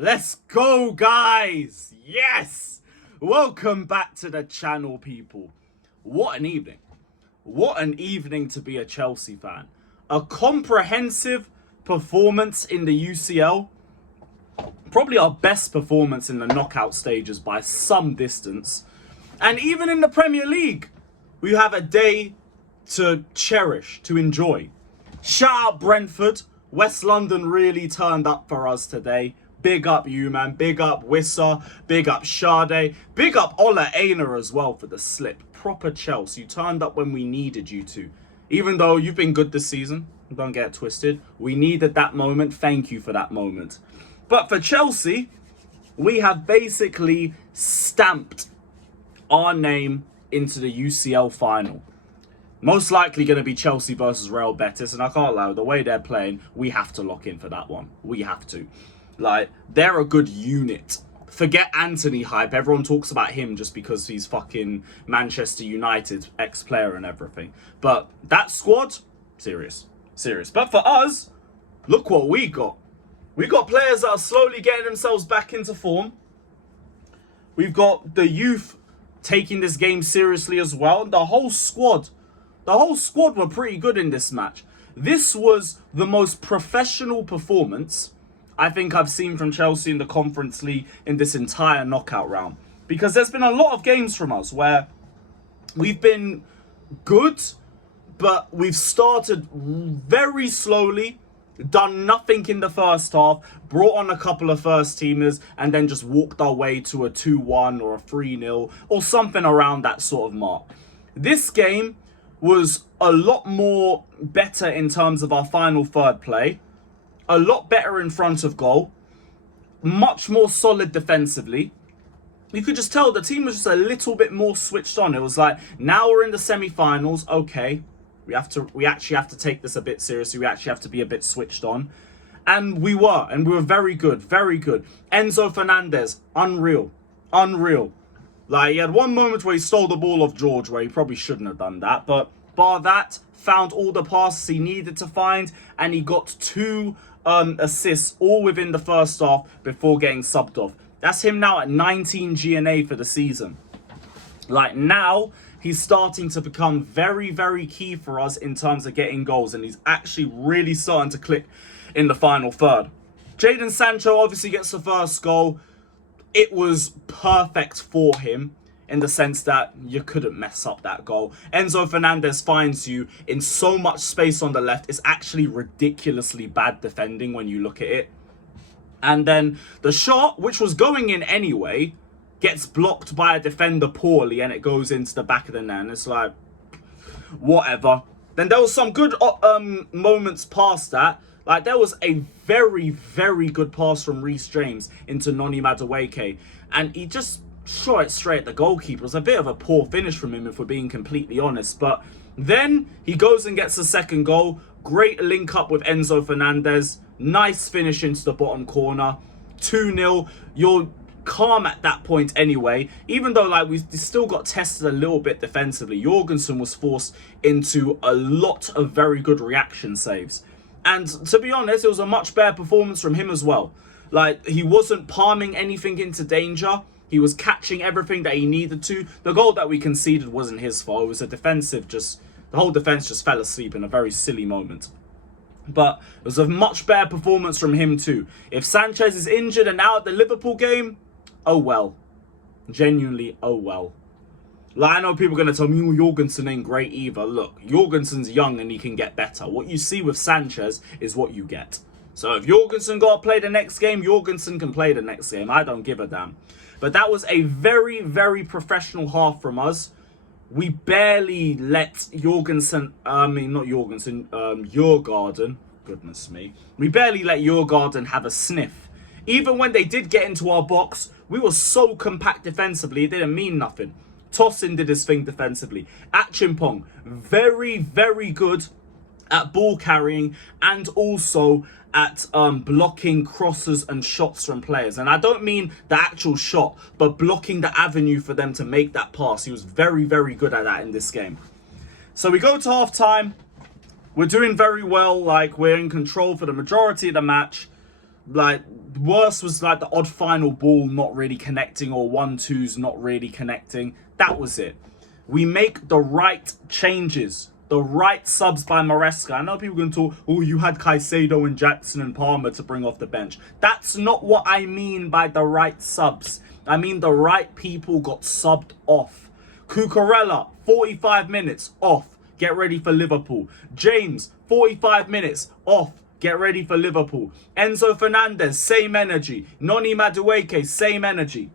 Let's go, guys! Yes! Welcome back to the channel, people. What an evening. What an evening to be a Chelsea fan. A comprehensive performance in the UCL. Probably our best performance in the knockout stages by some distance. And even in the Premier League, we have a day to cherish, to enjoy. Shout out Brentford. West London really turned up for us today. Big up you, man. Big up Wissa. Big up Sade. Big up Ola Aina as well for the slip. Proper Chelsea. You turned up when we needed you to. Even though you've been good this season. Don't get it twisted. We needed that moment. Thank you for that moment. But for Chelsea, we have basically stamped our name into the UCL final. Most likely going to be Chelsea versus Real Betis. And I can't lie, the way they're playing, we have to lock in for that one. We have to. Like, they're a good unit. Forget Anthony hype. Everyone talks about him just because he's fucking Manchester United ex-player and everything. But that squad, serious. Serious. But for us, look what we got. We got players that are slowly getting themselves back into form. We've got the youth taking this game seriously as well. The whole squad were pretty good in this match. This was the most professional performance I think I've seen from Chelsea in the Conference League in this entire knockout round. Because there's been a lot of games from us where we've been good, but we've started very slowly, done nothing in the first half, brought on a couple of first teamers, and then just walked our way to a 2-1 or a 3-0 or something around that sort of mark. This game was a lot more better in terms of our final third play. A lot better in front of goal. Much more solid defensively. You could just tell the team was just a little bit more switched on. It was like, now we're in the semi-finals. Okay, we actually have to take this a bit seriously. We actually have to be a bit switched on. And we were very good, very good. Enzo Fernandez, unreal. Unreal. Like, he had one moment where he stole the ball off George, where he probably shouldn't have done that. But bar that, found all the passes he needed to find, and he got 2 assists all within the first half before getting subbed off. That's him now at 19 GNA for the season. Like, now he's starting to become very, very key for us in terms of getting goals, and he's actually really starting to click in the final third. Jadon Sancho obviously gets the first goal. It was perfect for him in the sense that you couldn't mess up that goal. Enzo Fernandez finds you in so much space on the left. It's actually ridiculously bad defending when you look at it. And then the shot, which was going in anyway, gets blocked by a defender poorly and it goes into the back of the net. And it's like, whatever. Then there was some good moments past that. Like, there was a very, very good pass from Reece James into Noni Madueke. And he just shot it straight at the goalkeeper. It was a bit of a poor finish from him, if we're being completely honest. But then he goes and gets the second goal. Great link up with Enzo Fernandez. Nice finish into the bottom corner. 2-0. You're calm at that point anyway. Even though, like, we still got tested a little bit defensively. Jorgensen was forced into a lot of very good reaction saves. And to be honest, it was a much better performance from him as well. Like, he wasn't palming anything into danger. He was catching everything that he needed to. The goal that we conceded wasn't his fault. It was a defensive, the whole defense just fell asleep in a very silly moment. But it was a much better performance from him too. If Sanchez is injured and out at the Liverpool game, oh well. Genuinely, oh well. Like, I know people are going to tell me, oh, Jorgensen ain't great either. Look, Jorgensen's young and he can get better. What you see with Sanchez is what you get. So if Jorgensen got to play the next game, Jorgensen can play the next game. I don't give a damn. But that was a very, very professional half from us. We barely let Djurgarden. Goodness me. We barely let Djurgarden have a sniff. Even when they did get into our box, we were so compact defensively, it didn't mean nothing. Tosin did his thing defensively. Achimpong, very, very good at ball carrying and also at blocking crosses and shots from players. And I don't mean the actual shot, but blocking the avenue for them to make that pass. He was very, very good at that in this game. So we go to half time. We're doing very well. Like, we're in control for the majority of the match. Like, worst was like the odd final ball not really connecting, or 1-2s not really connecting. That was it. We make the right changes, the right subs by Maresca. I know people are going to talk, oh, you had Caicedo and Jackson and Palmer to bring off the bench. That's not what I mean by the right subs. I mean the right people got subbed off. Cucurella, 45 minutes, off. Get ready for Liverpool. James, 45 minutes, off. Get ready for Liverpool. Enzo Fernandez, same energy. Noni Madueke, same energy.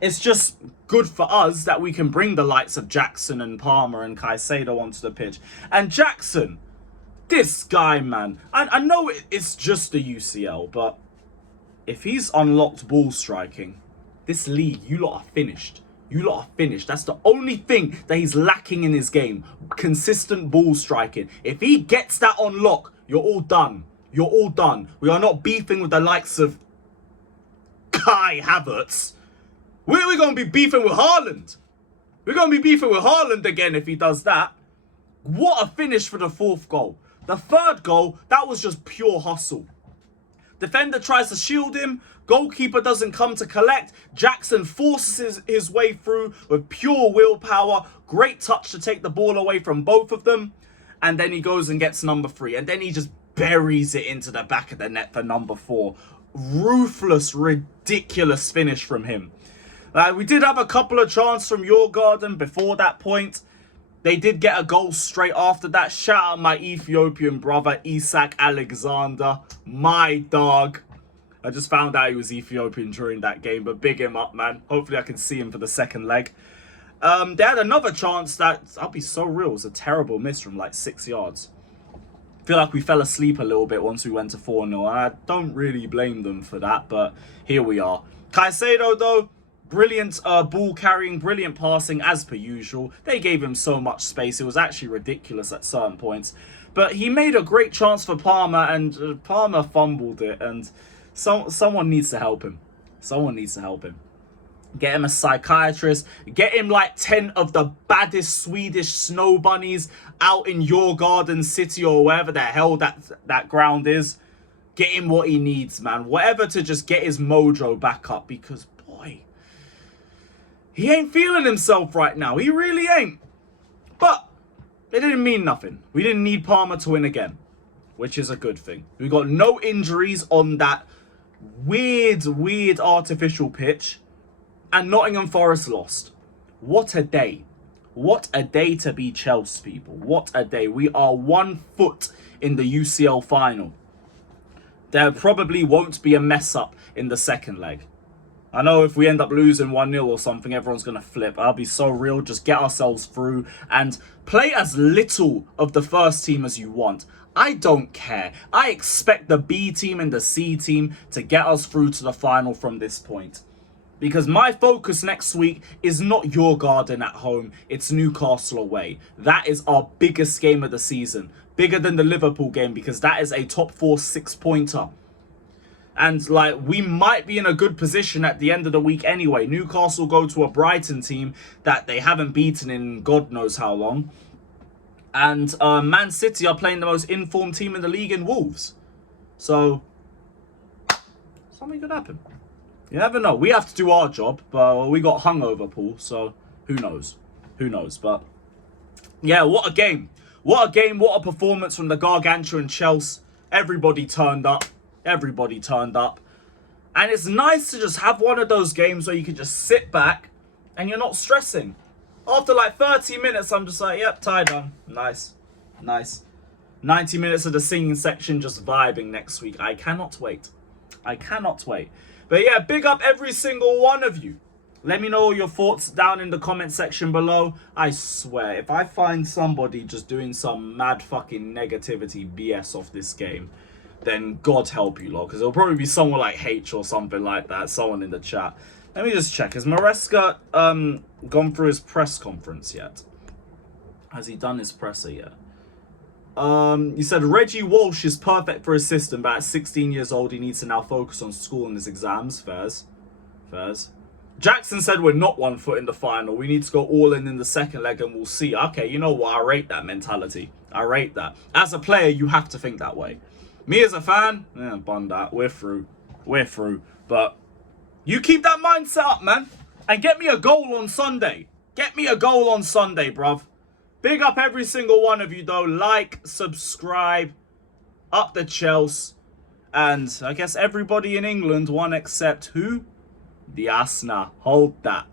It's just good for us that we can bring the likes of Jackson and Palmer and Caicedo onto the pitch. And Jackson, this guy, man. I know it's just the UCL, but if he's unlocked ball striking, this league, you lot are finished. You lot are finished. That's the only thing that he's lacking in his game. Consistent ball striking. If he gets that on lock, you're all done. You're all done. We are not beefing with the likes of Kai Havertz. We're going to be beefing with Haaland. We're going to be beefing with Haaland again if he does that. What a finish for the fourth goal. The third goal, that was just pure hustle. Defender tries to shield him. Goalkeeper doesn't come to collect. Jackson forces his way through with pure willpower. Great touch to take the ball away from both of them. And then he goes and gets number 3. And then he just buries it into the back of the net for number 4. Ruthless, ridiculous finish from him. We did have a couple of chances from Djurgarden before that point. They did get a goal straight after that. Shout out my Ethiopian brother, Isak Alexander. My dog. I just found out he was Ethiopian during that game, but big him up, man. Hopefully I can see him for the second leg. They had another chance that, I'll be so real, it was a terrible miss from like 6 yards. I feel like we fell asleep a little bit once we went to 4-0. I don't really blame them for that, but here we are. Caicedo, though, brilliant ball carrying, brilliant passing as per usual. They gave him so much space. It was actually ridiculous at certain points. But he made a great chance for Palmer, and Palmer fumbled it. And someone needs to help him. Someone needs to help him. Get him a psychiatrist. Get him like 10 of the baddest Swedish snow bunnies out in Djurgarden City or wherever the hell that ground is. Get him what he needs, man. Whatever to just get his mojo back up, because, boy, he ain't feeling himself right now. He really ain't. But it didn't mean nothing. We didn't need Palmer to win again, which is a good thing. We got no injuries on that weird artificial pitch. And Nottingham Forest lost. What a day. What a day to be Chelsea, people. What a day. We are 1 foot in the UCL final. There probably won't be a mess up in the second leg. I know if we end up losing 1-0 or something, everyone's going to flip. I'll be so real. Just get ourselves through and play as little of the first team as you want. I don't care. I expect the B team and the C team to get us through to the final from this point. Because my focus next week is not Djurgarden at home, it's Newcastle away. That is our biggest game of the season. Bigger than the Liverpool game, because that is a top 4 6-pointer. And like, we might be in a good position at the end of the week anyway. Newcastle go to a Brighton team that they haven't beaten in God knows how long. And Man City are playing the most informed team in the league in Wolves. So, something could happen. You never know. We have to do our job, but we got hungover, Paul, so who knows? Who knows? But yeah, what a game. What a game, what a performance from the Gargantuan Chelsea. Everybody turned up. Everybody turned up. And it's nice to just have one of those games where you can just sit back and you're not stressing. After like 30 minutes, I'm just like, yep, tie done. Nice. Nice. 90 minutes of the singing section just vibing next week. I cannot wait. I cannot wait. But yeah, big up every single one of you. Let me know your thoughts down in the comment section below. I swear, if I find somebody just doing some mad fucking negativity BS off this game, then God help you, lot. Because it'll probably be someone like H or something like that. Someone in the chat. Let me just check. Has Maresca gone through his press conference yet? Has he done his presser yet? He said Reggie Walsh is perfect for his system, but at 16 years old, he needs to now focus on school and his exams. Fairs. Jackson said we're not 1 foot in the final. We need to go all in the second leg and we'll see. Okay, you know what? I rate that mentality. I rate that. As a player, you have to think that way. Me as a fan, bun that. We're through. We're through. But you keep that mindset up, man. And get me a goal on Sunday. Get me a goal on Sunday, bruv. Big up every single one of you, though. Like, subscribe, up the Chelsea. And I guess everybody in England, one except who? The Asna. Hold that.